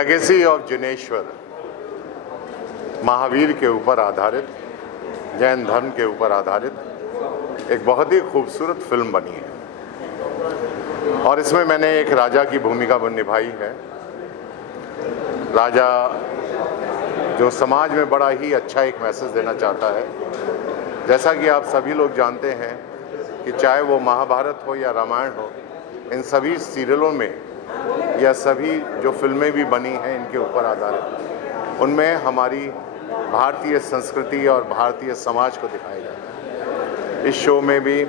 Legacy of Jineshwar Mahavir के ऊपर आधारित, जैन धर्म के ऊपर आधारित एक बहुत ही खूबसूरत फिल्म बनी है और इसमें मैंने एक राजा की भूमिका निभाई है। राजा जो समाज में बड़ा ही अच्छा एक मैसेज देना चाहता है। जैसा कि आप सभी लोग जानते हैं कि चाहे वो महाभारत हो या रामायण हो, इन सभी सीरियलों में या सभी जो फिल्में भी बनी हैं इनके ऊपर आधारित, उनमें हमारी भारतीय संस्कृति और भारतीय समाज को दिखाया जाता है। इस शो में भी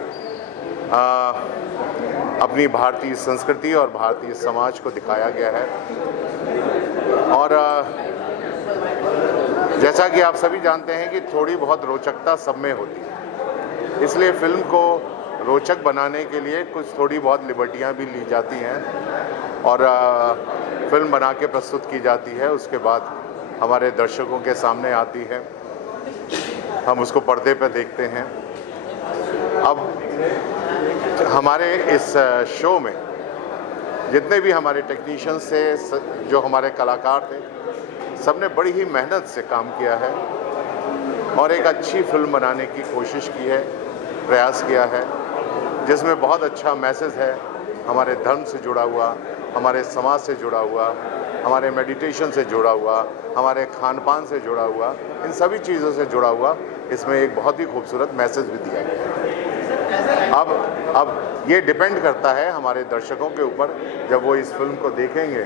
अपनी भारतीय संस्कृति और भारतीय समाज को दिखाया गया है और जैसा कि आप सभी जानते हैं कि थोड़ी बहुत रोचकता सब में होती है, इसलिए फिल्म को रोचक बनाने के लिए कुछ थोड़ी बहुत लिबर्टियां भी ली जाती हैं और फिल्म बना के प्रस्तुत की जाती है। उसके बाद हमारे दर्शकों के सामने आती है, हम उसको पर्दे पर देखते हैं। अब हमारे इस शो में जितने भी हमारे टेक्नीशियंस थे, जो हमारे कलाकार थे, सबने बड़ी ही मेहनत से काम किया है और एक अच्छी फिल्म बनाने की कोशिश की है, प्रयास किया है, जिसमें बहुत अच्छा मैसेज है हमारे धर्म से जुड़ा हुआ, हमारे समाज से जुड़ा हुआ, हमारे मेडिटेशन से जुड़ा हुआ, हमारे खान पान से जुड़ा हुआ, इन सभी चीज़ों से जुड़ा हुआ इसमें एक बहुत ही खूबसूरत मैसेज भी दिया गया है। अब ये डिपेंड करता है हमारे दर्शकों के ऊपर, जब वो इस फिल्म को देखेंगे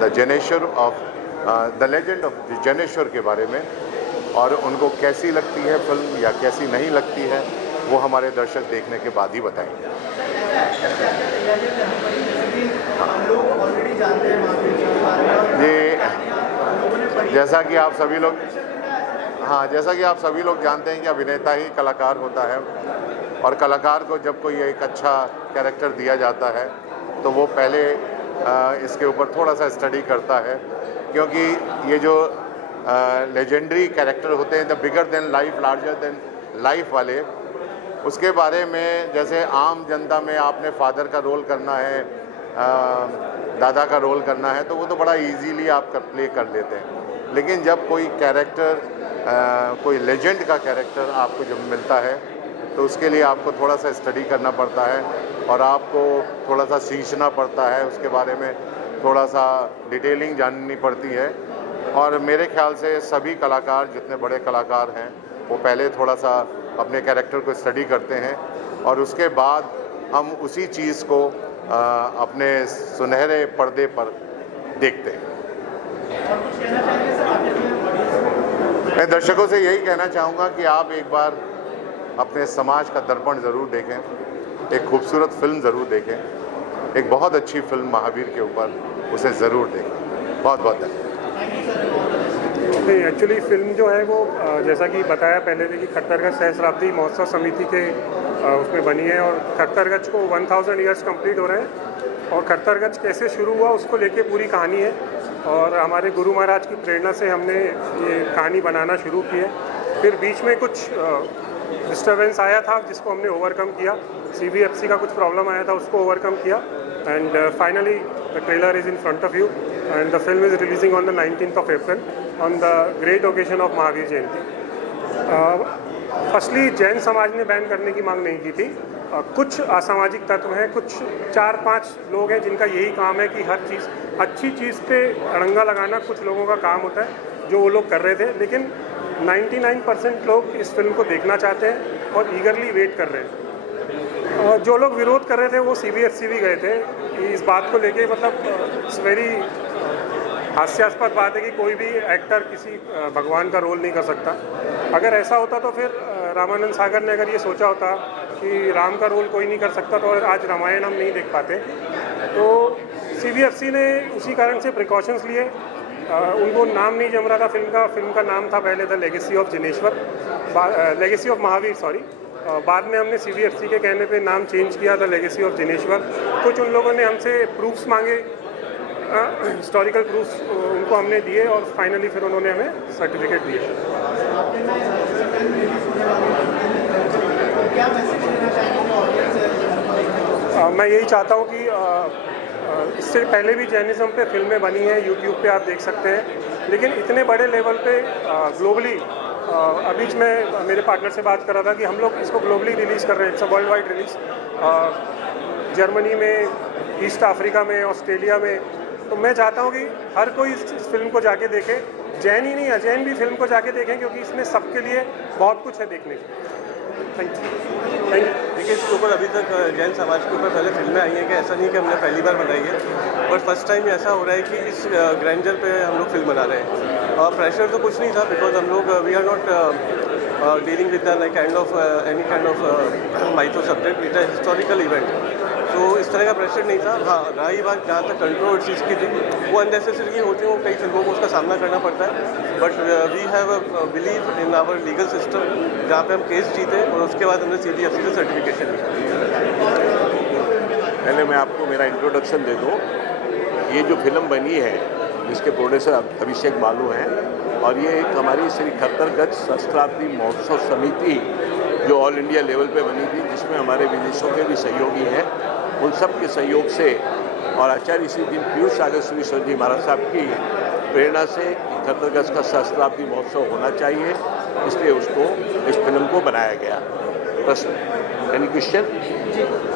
द लेजेंड ऑफ जनेश्वर के बारे में, और उनको कैसी लगती है फिल्म या कैसी नहीं लगती है, वो हमारे दर्शक देखने के बाद ही बताएंगे। ये जैसा कि आप सभी लोग जानते हैं कि अभिनेता ही कलाकार होता है और कलाकार को जब कोई एक अच्छा कैरेक्टर दिया जाता है तो वो पहले इसके ऊपर थोड़ा सा स्टडी करता है, क्योंकि ये जो लेजेंडरी कैरेक्टर होते हैं, the bigger than life, larger than life वाले, उसके बारे में जैसे आम जनता में आपने फादर का रोल करना है, दादा का रोल करना है, तो वो तो बड़ा इजीली आप प्ले कर लेते हैं। लेकिन जब कोई कैरेक्टर, कोई लेजेंड का कैरेक्टर आपको जब मिलता है तो उसके लिए आपको थोड़ा सा स्टडी करना पड़ता है और आपको थोड़ा सा सीखना पड़ता है, उसके बारे में थोड़ा सा डिटेलिंग जाननी पड़ती है। और मेरे ख्याल से सभी कलाकार, जितने बड़े कलाकार हैं, वो पहले थोड़ा सा अपने कैरेक्टर को स्टडी करते हैं और उसके बाद हम उसी चीज़ को अपने सुनहरे पर्दे पर देखते हैं। मैं दर्शकों से यही कहना चाहूँगा कि आप एक बार अपने समाज का दर्पण ज़रूर देखें, एक खूबसूरत फिल्म ज़रूर देखें, एक बहुत अच्छी फिल्म महावीर के ऊपर, उसे ज़रूर देखें। बहुत बहुत धन्यवाद। नहीं, एक्चुअली फिल्म जो है वो जैसा कि बताया पहले से कि खट्टरगज सहस्राब्दी महोत्सव समिति के उसमें बनी है और खट्टरगज को 1000 ईयर्स कंप्लीट हो रहे हैं और खट्टरगज कैसे शुरू हुआ उसको लेके पूरी कहानी है और हमारे गुरु महाराज की प्रेरणा से हमने ये कहानी बनाना शुरू की है। फिर बीच में कुछ डिस्टर्बेंस आया था जिसको हमने ओवरकम किया, CBFC का कुछ प्रॉब्लम आया था, उसको ओवरकम किया and finally the trailer is in front of you and the film is releasing on the 19th of April on the great occasion of Mahavir Jayanti. Firstly Jain समाज ने बैन करने की मांग नहीं की थी। कुछ असामाजिक तत्व हैं, कुछ 4-5 लोग हैं जिनका यही काम है कि हर चीज़, अच्छी चीज़ पे अड़ंगा लगाना कुछ लोगों का काम होता है, जो वो लोग कर रहे थे। लेकिन 99% लोग इस फिल्म को देखना चाहते हैं और ईगरली वेट कर रहे हैं। और जो लोग विरोध कर रहे थे वो CBFC भी गए थे इस बात को लेके। मतलब इट्स वेरी हास्यास्पद बात है कि कोई भी एक्टर किसी भगवान का रोल नहीं कर सकता। अगर ऐसा होता तो फिर रामानंद सागर ने अगर ये सोचा होता कि राम का रोल कोई नहीं कर सकता तो आज रामायण हम नहीं देख पाते। तो CBFC ने उसी कारण से प्रिकॉशंस लिए। उनको नाम नहीं जम रहा था फिल्म का नाम था पहले the legacy of Jineshwar, legacy of Mahavir sorry. बाद में हमने CBFC के कहने पे नाम चेंज किया द लेगेसी ऑफ जिनेश्वर। कुछ उन लोगों ने हमसे प्रूफ्स मांगे, हिस्टोरिकल प्रूफ्स उनको हमने दिए और फाइनली फिर उन्होंने हमें सर्टिफिकेट दिया। मैं यही चाहता हूँ कि इससे पहले भी जैनिज़्म पे फिल्में बनी हैं, यूट्यूब पे आप देख सकते हैं, लेकिन इतने बड़े लेवल पे ग्लोबली अभी मैं मेरे पार्टनर से बात कर रहा था कि हम लोग इसको ग्लोबली रिलीज़ कर रहे हैं, it's a world wide release, Germany में, ईस्ट अफ्रीका में, ऑस्ट्रेलिया में। तो मैं चाहता हूँ कि हर कोई इस फिल्म को जाके देखे, जैन ही नहीं अजैन भी फिल्म को जाके देखें, क्योंकि इसमें सबके लिए बहुत कुछ है देखने के। Thank you. देखिए, इसके ऊपर अभी तक जैन समाज के ऊपर पहले फिल्में आई हैं कि ऐसा नहीं कि हमने पहली बार बनाई है, बट फर्स्ट टाइम ऐसा हो रहा है कि इस ग्रैंडर पे हम लोग फिल्म बना रहे हैं। और प्रेशर तो कुछ नहीं था, बिकॉज हम लोग we are not dealing with like kind of any kind of mytho subject, it a historical event. तो इस तरह का प्रेशर नहीं था। हाँ, रही बात जहाँ तक कंट्रोवर्सीज़ की थी, वो अननेसेसरी होती हैं, वो कई फिल्मों को उसका सामना करना पड़ता है, but we have believe in our legal system, जहाँ पे हम केस जीते और उसके बाद हमने CBFC से सर्टिफिकेशन लिया। पहले मैं आपको मेरा इंट्रोडक्शन दे दूँ। ये जो फिल्म बनी है, इसके प्रोड्यूसर अभिषेक बालू हैं, और ये एक हमारी श्री खट्टरगढ़ सहस्त्राब्दी महोत्सव समिति जो ऑल इंडिया लेवल पे बनी थी, जिसमें हमारे विदेशों के भी सहयोगी हैं, उन सब के सहयोग से और आचार्य श्री दिन पीयूष सागर सुरेश्वर जी महाराज साहब की प्रेरणा से खट्टरगढ़ का सहस्त्राब्दी महोत्सव होना चाहिए, इसलिए उसको इस फिल्म को बनाया गया। प्रश्न, एनी क्वेश्चन?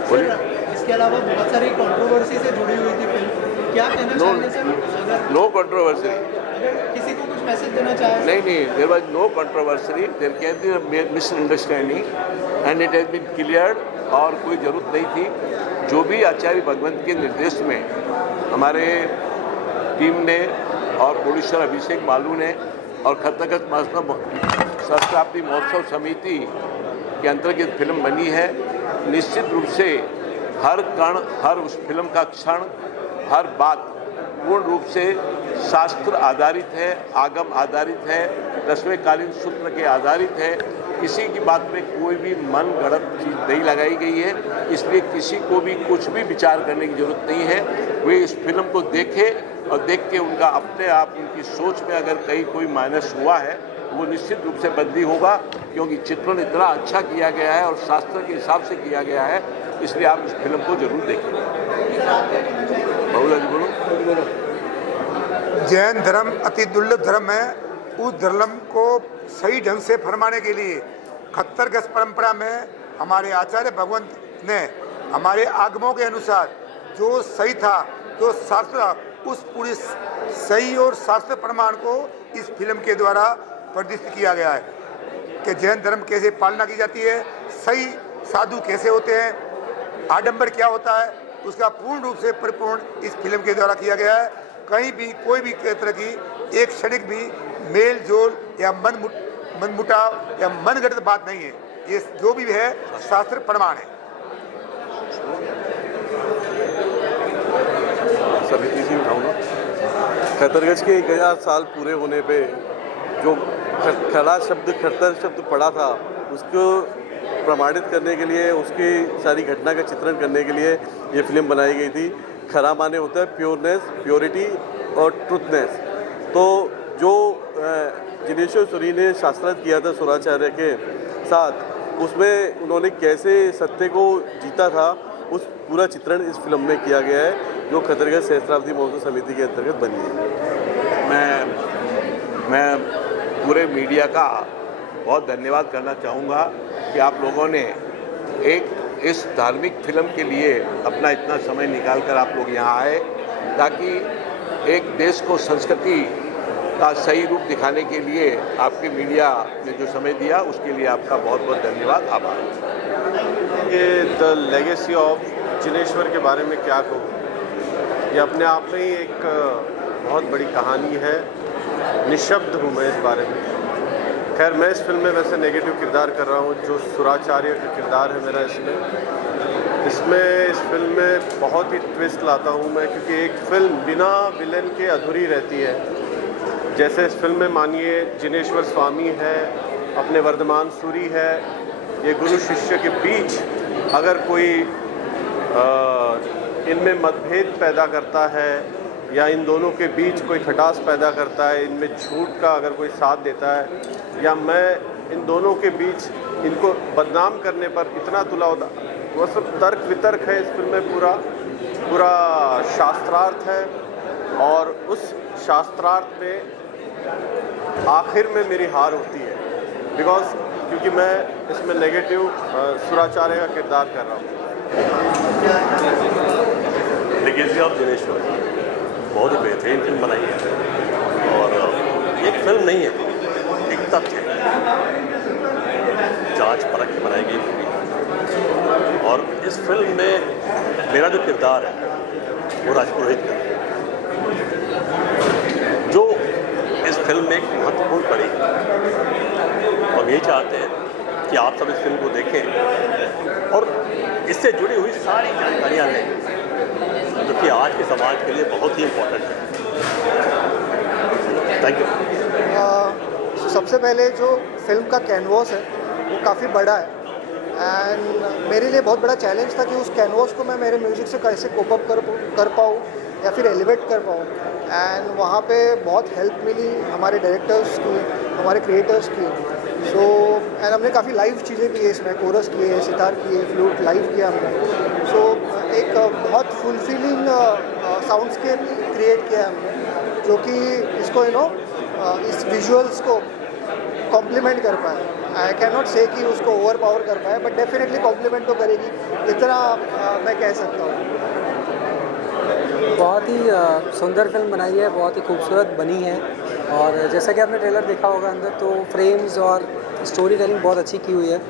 बोलिए। इसके अलावा बहुत सारी कंट्रोवर्सी से जुड़ी हुई थी फिल्म, क्या कहना चाहेंगे सर? No controversy. किसी को कुछ मैसेज देना चाहें? नहीं, there was no controversy, there can be misunderstanding and it has been cleared, और कोई ज़रूरत नहीं थी। जो भी आचार्य भगवंत के निर्देश में हमारे टीम ने और प्रोड्यूसर अभिषेक बालू ने और खट्टरगढ़ सहस्त्राब्दी महोत्सव समिति के अंतर्गत फिल्म बनी है, निश्चित रूप से हर कण, हर उस फिल्म का क्षण, हर बात पूर्ण रूप से शास्त्र आधारित है, आगम आधारित है, दसवें सूत्र के आधारित है। किसी की बात में कोई भी मन गढ़ंत चीज़ नहीं लगाई गई है, इसलिए किसी को भी कुछ भी विचार करने की जरूरत नहीं है। वे इस फिल्म को देखें और देख के उनका अपने आप उनकी सोच में अगर कहीं कोई माइनस हुआ है, वो निश्चित रूप से बदली होगा, क्योंकि चित्रण इतना अच्छा किया गया है और शास्त्र के हिसाब से किया गया है, इसलिए आप इस फिल्म को जरूर देखें। बोलो। जैन धर्म अति दुर्लभ धर्म है। उस धर्म को सही ढंग से फरमाने के लिए खट्टरगढ़ परंपरा में हमारे आचार्य भगवंत ने हमारे आगमों के अनुसार जो सही था, जो शास्त्र, उस पूरी सही और शास्त्र प्रमाण को इस फिल्म के द्वारा प्रदर्शित किया गया है कि जैन धर्म कैसे पालना की जाती है, सही साधु कैसे होते हैं, आडंबर क्या होता है, उसका पूर्ण रूप से परिपूर्ण इस फिल्म के द्वारा किया गया है। कहीं भी कोई भी तरह की एक क्षणिक भी मेल जोल या मनमुटाव या मनगढ़ंत बात नहीं है। ये जो भी है शास्त्र प्रमाण है। खट्टरगढ़ के 1000 साल पूरे होने पे जो खड़ा शब्द खट्टर शब्द पड़ा था, उसको प्रमाणित करने के लिए, उसकी सारी घटना का चित्रण करने के लिए ये फिल्म बनाई गई थी। खरा माने होता है प्योरनेस, प्योरिटी और ट्रुथनेस। तो जो जिनेश्वर सूरी ने शास्त्रार्थ किया था सुराचार्य के साथ, उसमें उन्होंने कैसे सत्य को जीता था, उस पूरा चित्रण इस फिल्म में किया गया है, जो खट्टरगढ़ सहस्त्राब्दी महोत्सव समिति के अंतर्गत बनी है। मैं पूरे मीडिया का बहुत धन्यवाद करना चाहूँगा कि आप लोगों ने एक इस धार्मिक फिल्म के लिए अपना इतना समय निकालकर आप लोग यहाँ आए, ताकि एक देश को संस्कृति का सही रूप दिखाने के लिए आपके मीडिया ने जो समय दिया, उसके लिए आपका बहुत बहुत धन्यवाद, आभार। ये द लेगेसी ऑफ जिनेश्वर के बारे में क्या कहूँ, ये अपने आप में ही एक बहुत बड़ी कहानी है। निशब्द हूँ मैं इस बारे में। खैर, मैं इस फिल्म में वैसे नेगेटिव किरदार कर रहा हूँ, जो सुराचार्य का किरदार है मेरा इसमें इस फिल्म में बहुत ही ट्विस्ट लाता हूँ मैं, क्योंकि एक फिल्म बिना विलन के अधूरी रहती है। जैसे इस फिल्म में मानिए जिनेश्वर स्वामी है, अपने वर्धमान सूरी है, ये गुरु शिष्य के बीच अगर कोई इनमें मतभेद पैदा करता है या इन दोनों के बीच कोई खटास पैदा करता है, इनमें झूठ का अगर कोई साथ देता है, या मैं इन दोनों के बीच इनको बदनाम करने पर इतना तुला होता, वो सब तर्क वितर्क है इस फिल्म में पूरा। पूरा शास्त्रार्थ है और उस शास्त्रार्थ में आखिर में मेरी हार होती है क्योंकि मैं इसमें नेगेटिव सुराचार्य का किरदार कर रहा हूँ। लेगेसी ऑफ दिनेश्वर बहुत ही बेहतरीन फिल्म बनाई है और एक फिल्म नहीं है, एक तथ्य है, जांच परख के बनाई गई फिल्म। और इस फिल्म में मेरा जो किरदार है वो राजपुरोहित का है, जो इस फिल्म में एक महत्वपूर्ण कड़ी है। हम यही चाहते हैं कि आप सब इस फिल्म को देखें और इससे जुड़ी हुई सारी जानकारियाँ लें, जो कि आज के समाज के लिए बहुत ही इम्पोर्टेंट है। Thank you. सबसे पहले जो फिल्म का कैनवास है वो काफ़ी बड़ा है एंड मेरे लिए बहुत बड़ा चैलेंज था कि उस कैनवास को मैं मेरे म्यूज़िक से कैसे कोप अप कर पाऊँ या फिर एलिवेट कर पाऊँ। एंड वहाँ पे बहुत हेल्प मिली हमारे डायरेक्टर्स की, हमारे क्रिएटर्स की। सो एंड हमने काफ़ी लाइव चीज़ें की है इसमें, कोरस किए, सितार किए, फ्लूट लाइव किया हमने। सो एक बहुत फुलफिलिंग साउंडस्केप क्रिएट किया हमने, जो कि इसको इस विजुअल्स को कॉम्प्लीमेंट कर पाए। आई कैन नॉट से कि उसको ओवर पावर कर पाए, बट डेफिनेटली कॉम्प्लीमेंट तो करेगी, इतना मैं कह सकता हूँ। बहुत ही सुंदर फिल्म बनाई है, बहुत ही खूबसूरत बनी है और जैसा कि आपने ट्रेलर देखा होगा अंदर, तो फ्रेम्स और स्टोरी टेलिंग बहुत अच्छी की हुई है।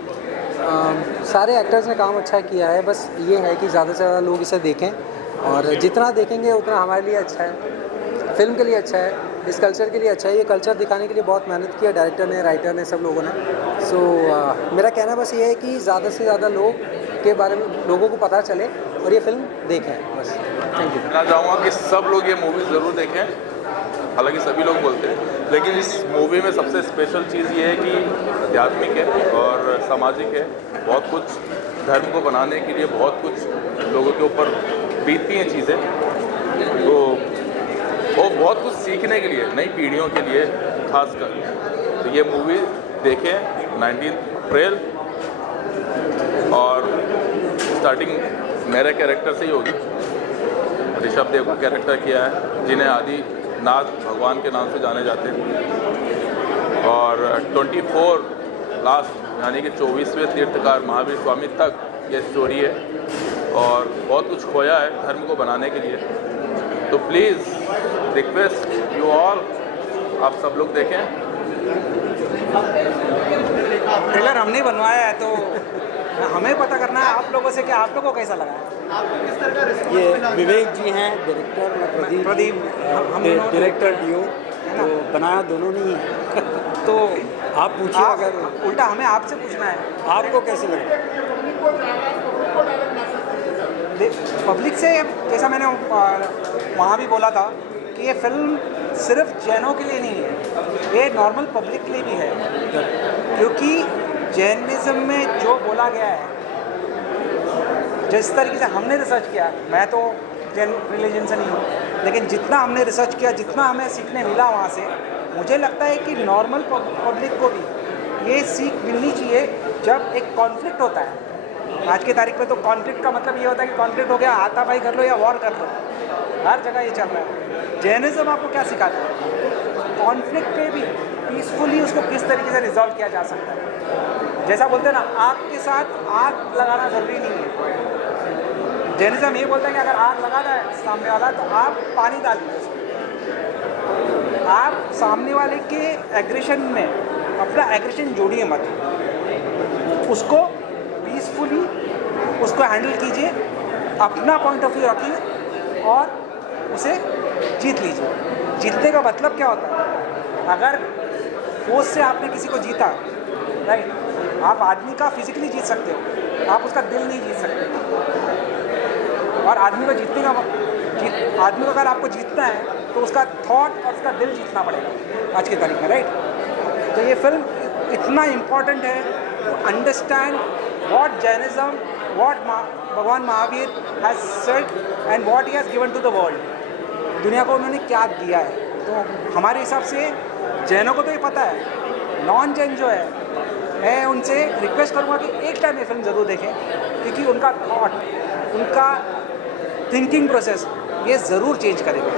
सारे एक्टर्स ने काम अच्छा किया है, बस ये है कि ज़्यादा से ज़्यादा लोग इसे देखें और जितना देखेंगे उतना हमारे लिए अच्छा है, फिल्म के लिए अच्छा है, इस कल्चर के लिए अच्छा है। ये कल्चर दिखाने के लिए बहुत मेहनत किया डायरेक्टर ने, राइटर ने, सब लोगों ने। सो मेरा कहना बस ये है कि ज़्यादा से ज़्यादा लोग के बारे में लोगों को पता चले और ये फिल्म देखें बस। Thank you. मैं चाहूँगा कि सब लोग ये मूवी ज़रूर देखें, हालांकि सभी लोग बोलते हैं, लेकिन इस मूवी में सबसे स्पेशल चीज़ ये है कि आध्यात्मिक है और सामाजिक है। बहुत कुछ धर्म को बनाने के लिए बहुत कुछ लोगों के ऊपर बीतती हैं चीज़ें, तो वो बहुत कुछ सीखने के लिए, नई पीढ़ियों के लिए खासकर। तो ये मूवी देखें 19 अप्रैल, और स्टार्टिंग मेरे कैरेक्टर से ही होगी। ऋषभ देव का कैरेक्टर किया है, जिन्हें आदिनाथ भगवान के नाम से जाने जाते हैं। और 24 लास्ट यानी कि 24वें तीर्थकार महावीर स्वामी तक ये स्टोरी है और बहुत कुछ खोया है धर्म को बनाने के लिए। तो प्लीज़ रिक्वेस्ट यू ऑल, आप सब लोग देखें। ट्रेलर हमने बनवाया है तो हमें पता करना है आप लोगों से कि आप लोगों को कैसा लगा है। ये विवेक जी हैं डायरेक्टर, प्रदीप हम डायरेक्टर डीओ, तो बनाया दोनों ने ही। तो आप पूछिए, अगर उल्टा हमें आपसे पूछना है आपको कैसे लगा। पब्लिक से, जैसा मैंने वहाँ भी बोला था कि ये फिल्म सिर्फ जैनों के लिए नहीं है, ये नॉर्मल पब्लिक के लिए भी है, क्योंकि जैनिज़्म में जो बोला गया है, जिस तरीके से हमने रिसर्च किया, मैं तो जैन रिलीजन से नहीं हूँ, लेकिन जितना हमने रिसर्च किया, जितना हमें सीखने मिला वहाँ से, मुझे लगता है कि नॉर्मल पब्लिक को भी ये सीख मिलनी चाहिए। जब एक कॉन्फ्लिक्ट होता है, आज की तारीख में तो कॉन्फ्लिक्ट का मतलब ये होता है कि कॉन्फ्लिक्ट हो गया, हाथापाई कर लो या वॉर कर लो, हर जगह ये चल रहा है। जैनिज़्म आपको क्या सिखाता है? कॉन्फ्लिक्ट पे भी पीसफुली उसको किस तरीके से रिजॉल्व किया जा सकता है। जैसा बोलते हैं ना, आग के साथ आग लगाना ज़रूरी नहीं है। जैनिज़्म ये बोलता है कि अगर आग लगाना है सामने वाला, तो आप पानी डालिए, आप सामने वाले के एग्रेशन में अपना एग्रेशन जोड़िए मत, उसको पीसफुली उसको हैंडल कीजिए, अपना पॉइंट ऑफ व्यू रखिए और उसे जीत लीजिए। जीतने का मतलब क्या होता है? अगर फोर्स से आपने किसी को जीता, राइट, आप आदमी का फिजिकली जीत सकते हो, आप उसका दिल नहीं जीत सकते। और आदमी को जीतने का आदमी को अगर आपको जीतना है तो उसका थॉट और उसका दिल जीतना पड़ेगा आज की तारीख में, राइट। तो ये फिल्म इतना इम्पॉर्टेंट है to understand what Jainism, what भगवान Mahavir has said and what he has given to the world. दुनिया को उन्होंने क्या दिया है। तो हमारे हिसाब से जैनों को तो ये पता है, नॉन जैन जो है, मैं उनसे रिक्वेस्ट करूँगा कि एक टाइम ये फिल्म ज़रूर देखें, क्योंकि उनका थॉट, उनका थिंकिंग प्रोसेस ये ज़रूर चेंज करेगा।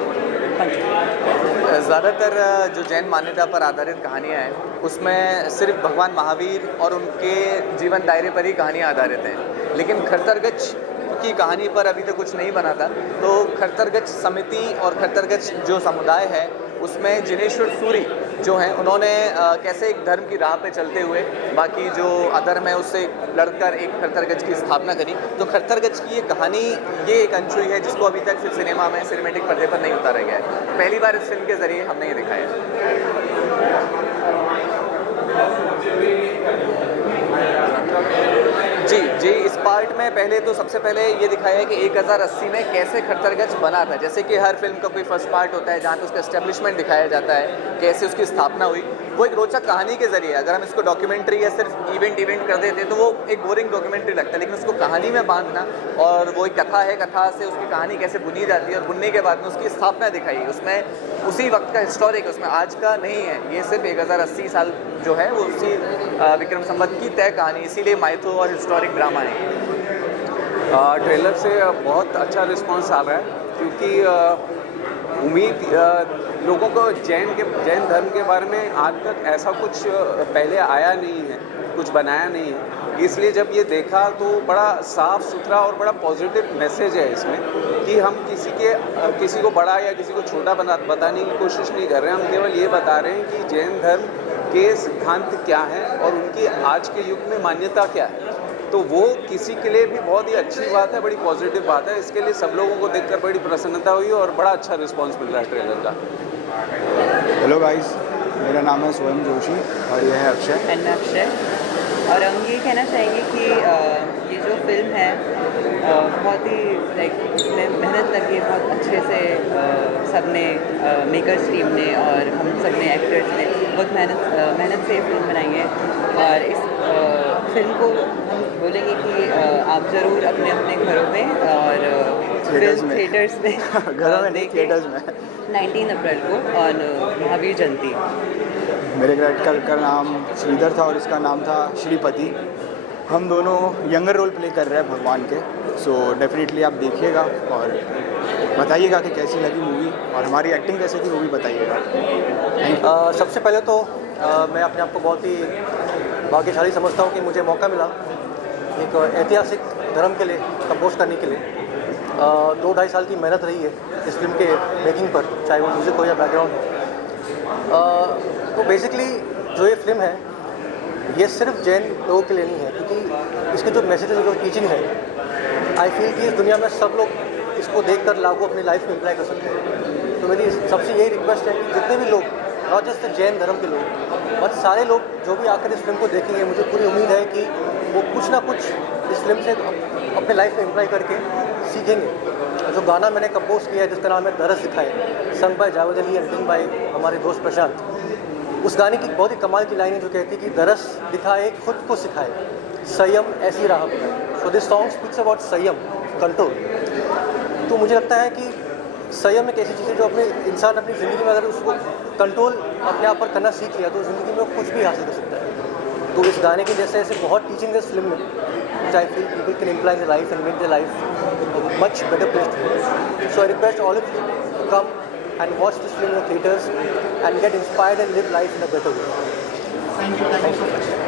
Thank you. ज़्यादातर जो जैन मान्यता पर आधारित कहानियाँ हैं उसमें सिर्फ भगवान महावीर और उनके जीवन दायरे पर ही कहानियाँ आधारित हैं, लेकिन खरतरगच की कहानी पर अभी तक कुछ नहीं बना था। तो खरतरगच समिति और खरतरगच जो समुदाय है उसमें जिनेश्वर सूरी जो हैं उन्होंने कैसे एक धर्म की राह पे चलते हुए बाकी जो अधर्म है उससे लड़कर एक खरतरगच की स्थापना करी। तो खरतरगच की ये कहानी ये एक अनछुई है जिसको अभी तक फिर सिनेमा में सिनेमेटिक पर्दे पर नहीं उतारा गया है। पहली बार इस फिल्म के ज़रिए हमने ये दिखाया है। जी इस पार्ट में पहले तो सबसे पहले ये दिखाया है कि 1080 में कैसे खरतरगच बना था। जैसे कि हर फिल्म का कोई फर्स्ट पार्ट होता है जहाँ पे उसका एस्टेब्लिशमेंट दिखाया जाता है, कैसे उसकी स्थापना हुई। वो एक रोचक कहानी के ज़रिए, अगर हम इसको डॉक्यूमेंट्री या सिर्फ इवेंट कर देते तो वो एक बोरिंग डॉक्यूमेंट्री लगता है, लेकिन उसको कहानी में बांधना और वो एक कथा है, कथा से उसकी कहानी कैसे बुनी जाती है और बुनने के बाद में उसकी स्थापना दिखाई है। उसमें उसी वक्त का हिस्टोरिक, उसमें आज का नहीं है, ये सिर्फ 1080 साल जो है वो उसी विक्रम संवत की तय कहानी, इसीलिए माइथो और हिस्टोरिक ड्रामा है। ट्रेलर से बहुत अच्छा रिस्पांस आ रहा है क्योंकि उम्मीद लोगों को जैन धर्म के बारे में आज तक ऐसा कुछ पहले आया नहीं है, कुछ बनाया नहीं है। इसलिए जब ये देखा तो बड़ा साफ़ सुथरा और बड़ा पॉजिटिव मैसेज है इसमें कि हम किसी को बड़ा या किसी को छोटा बताने की कोशिश नहीं कर रहे हैं। हम केवल ये बता रहे हैं कि जैन धर्म के सिद्धांत क्या हैं और उनकी आज के युग में मान्यता क्या है। तो वो किसी के लिए भी बहुत ही अच्छी बात है, बड़ी पॉजिटिव बात है। इसके लिए सब लोगों को देखकर बड़ी प्रसन्नता हुई और बड़ा अच्छा रिस्पांस मिल रहा है ट्रेलर का। हेलो गाइस, मेरा नाम है स्वयं जोशी और यह है अक्षय। और हम ये कहना चाहेंगे कि ये जो फिल्म है बहुत ही इसमें मेहनत लगी है, बहुत अच्छे से सब ने, मेकर्स टीम ने और हम सब ने, एक्टर्स ने बहुत मेहनत से फिल्म बनाई है। और इस फिल्म को हम बोलेंगे कि आप ज़रूर अपने अपने घरों में और फिल्म थिएटर्स में घरों में नहीं, थिएटर्स में 19 अप्रैल को और महावीर जयंती। मेरे कैरेक्टर का नाम श्रीधर था और इसका नाम था श्रीपति। हम दोनों यंगर रोल प्ले कर रहे हैं भगवान के। सो डेफिनेटली आप देखिएगा और बताइएगा कि कैसी लगी मूवी और हमारी एक्टिंग कैसी थी वो भी बताइएगा। सबसे पहले तो मैं अपने आप को बहुत ही भाग्यशाली समझता हूँ कि मुझे मौका मिला एक ऐतिहासिक धर्म के लिए कंपोज करने के लिए। 2-2.5 साल की मेहनत रही है इस फिल्म के मेकिंग पर, चाहे वो म्यूज़िक हो या बैकग्राउंड हो। तो बेसिकली जो ये फिल्म है ये सिर्फ जैन लोगों के लिए नहीं है, क्योंकि इसके जो मैसेजेस जो टीचिंग है, आई फील कि इस दुनिया में सब लोग इसको देखकर लागू अपनी लाइफ में अप्लाई कर सकते हैं। तो मेरी सबसे यही रिक्वेस्ट है कि जितने भी लोग, नॉट जस्ट जैन धर्म के लोग बट सारे लोग जो भी आकर इस फिल्म को देखेंगे, मुझे पूरी उम्मीद है कि वो कुछ ना कुछ इस फिल्म से अपने लाइफ में अप्लाई करके सीखेंगे। जो गाना मैंने कंपोज किया है जिसका नाम है दरस दिखाए, song by Javed Ali and written by हमारे दोस्त प्रशांत, उस गाने की बहुत ही कमाल की लाइन है जो कहती है कि दरस दिखाए खुद को सिखाए, संयम ऐसी राह बताए। So this song speaks about संयम, कंट्रोल। तो मुझे लगता है कि संयम एक ऐसी चीज़ है जो अपने इंसान अपनी ज़िंदगी में अगर उसको कंट्रोल अपने आप पर करना सीख लिया तो ज़िंदगी में कुछ भी हासिल कर सकता है। तो इस गाने की जैसे ऐसे बहुत टीचिंग है इस फिल्म में, which I feel people can imply their life and make their life a much better place to live. So I request all of you to come and watch this film in the theaters and get inspired and live life in a better way. Thank you.